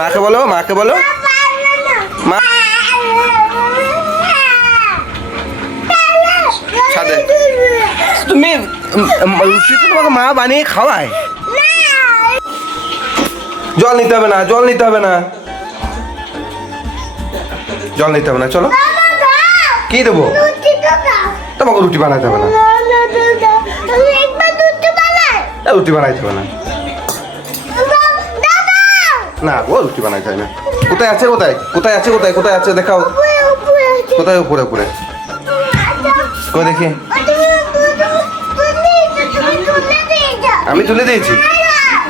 মাকে বলো, মাকে বলো। মা ছাদে তুমি রুটি তো তোমাকে মা বানিয়ে খাওয়ায়। জল নিতে হবে না, জল নিতে হবে না, জল নিতে হবে না। চলো কি দেবো? তোমাকে রুটি বানাতে হবে না, রুটি বানাইতে হবে না। না গো, রুটি বানাইতে হয় না। কোথায় আছে, কোথায় কোথায় আছে, কোথায় কোথায় আছে দেখাও। কোথায়? উপরে উপরে কই দেখি। আমি তুলে দিয়েছি,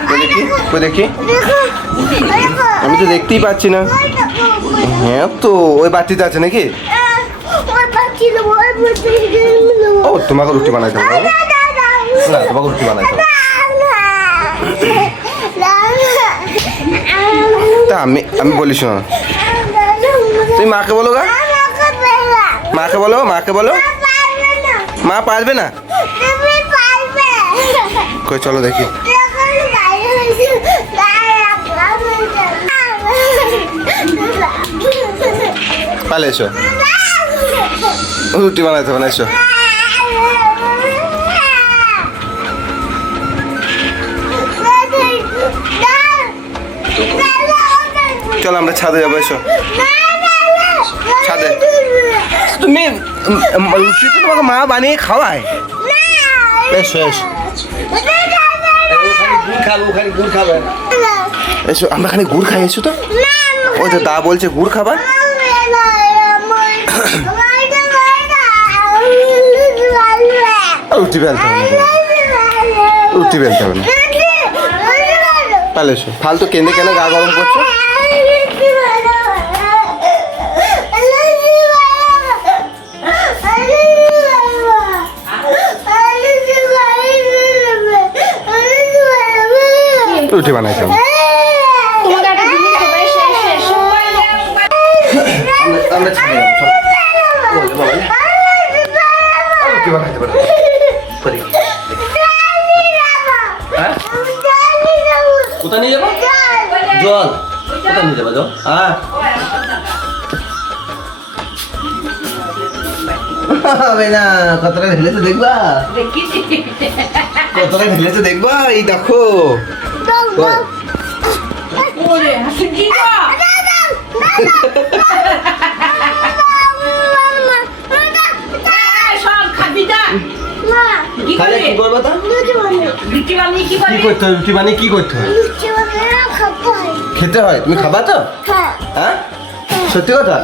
কই দেখি, কই দেখি। আমি তো দেখতেই পাচ্ছি না। হ্যাঁ তো ওই বাটিতে আছে নাকি? ও তোমাকে রুটি বানাইতে হবে না, তোমাকে রুটি বানাইতে হবে। তা আমি বলি শোনো, তুমি মাকে বলো গা, মাকে বলো, মাকে বলো। মা পারবে না? কই চলো দেখি। পালে এসো, রুটি বানাইতে হবে না, এসো। চলো আমরা ছাদে যাবো, এসো ছাদে। তুমি রুটি তো তোমাকে মা বানিয়ে খাওয়ায়। এসো এসো, এসো আমরা খালি গুড় খাই। এসো তো, ওই তো দা বলছে গুড় খাবার। রুটি বেলতে হবে না, রুটি বেলতে হবে না। তাহলে এসো, ফালতু কেঁদে কেন গা গরম করছো? রুটি বানাইতে হবে। রুটি বানাইতে পারবো। কোথায় নিয়ে যাবো? জল কোথায় নিয়ে যাবো? জল হবে না। কতটা ঢেলেছে দেখবা, কতটা ঢেলেছে দেখবা। এই দেখো কি করবো তা? কি করতে হয়? রুটি বানিয়ে কি করতে হয়? খেতে হয়। তুমি খাবা তো? হ্যাঁ, সত্যি কথা।